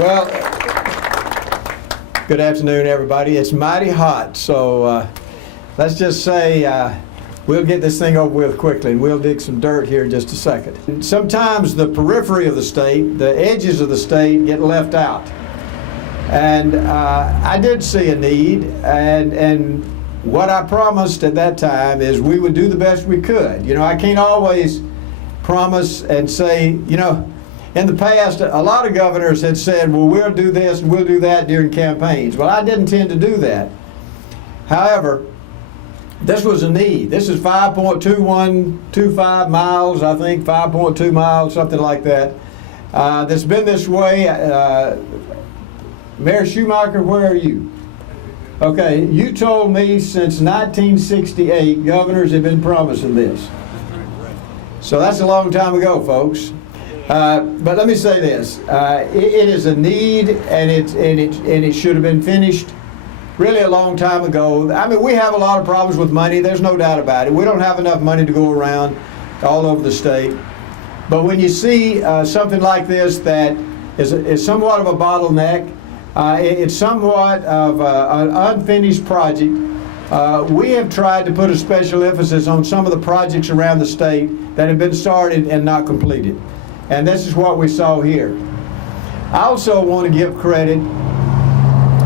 Well, good afternoon, everybody. It's mighty hot, so let's just say we'll get this thing over with quickly, and we'll dig some dirt here in just a second. Sometimes the periphery of the state, the edges of the state, get left out. And I did see a need, and what I promised at that time is we would do the best we could. You know, I can't always promise and say, you know, in the past, a lot of governors had said, well, we'll do this and we'll do that during campaigns. Well, I didn't tend to do that. However, this was a need. This is 5.2125 miles, I think, 5.2 miles, something like that. That's been this way. Mayor Schumacher, where are you? Okay, you told me since 1968 governors have been promising this. So that's a long time ago, folks. But let me say this: it is a need, and it should have been finished really a long time ago. I mean, we have a lot of problems with money. There's no doubt about it. We don't have enough money to go around all over the state. But when you see something like this that is somewhat of a bottleneck, it's somewhat of an unfinished project. We have tried to put a special emphasis on some of the projects around the state that have been started and not completed. And this is what we saw here. I also want to give credit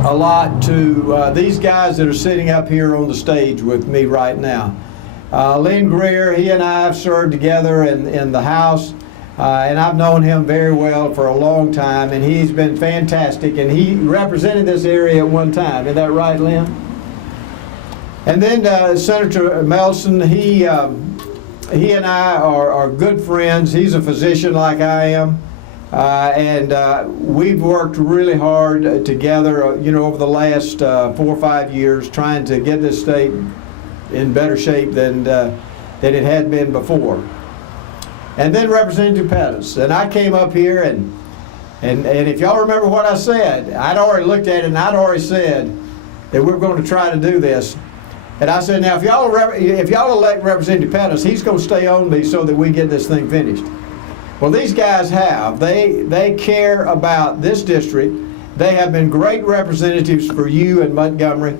a lot to these guys that are sitting up here on the stage with me right now. Lynn Greer, he and I have served together in the House, and I've known him very well for a long time, and he's been fantastic, and he represented this area at one time. Is that right, Lynn? And then Senator Melson, he and I are good friends. He's a physician like I am, and we've worked really hard together, you know, over the last 4 or 5 years, trying to get this state in better shape than it had been before. And then Representative Pettis, and I came up here, and if y'all remember what I said, I'd already looked at it, and I'd already said that we're going to try to do this. And I said, now, if y'all elect Representative Pettis, he's going to stay on me so that we get this thing finished. Well, these guys have. They care about this district. They have been great representatives for you in Montgomery.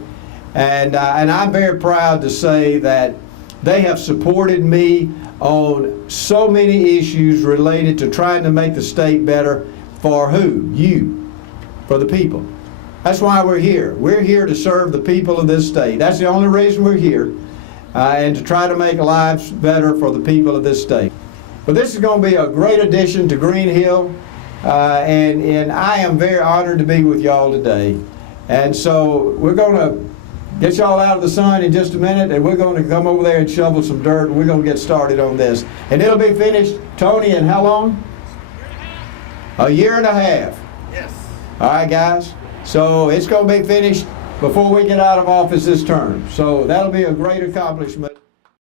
And I'm very proud to say that they have supported me on so many issues related to trying to make the state better for who? You. For the people. That's why we're here. We're here to serve the people of this state. That's the only reason we're here, and to try to make lives better for the people of this state. But this is going to be a great addition to Green Hill, and I am very honored to be with y'all today. And so we're going to get y'all out of the sun in just a minute, and we're going to come over there and shovel some dirt, and we're going to get started on this. And it'll be finished, Tony, in how long? A year and a half. Yes. All right, guys. So it's going to be finished before we get out of office this term. So that'll be a great accomplishment.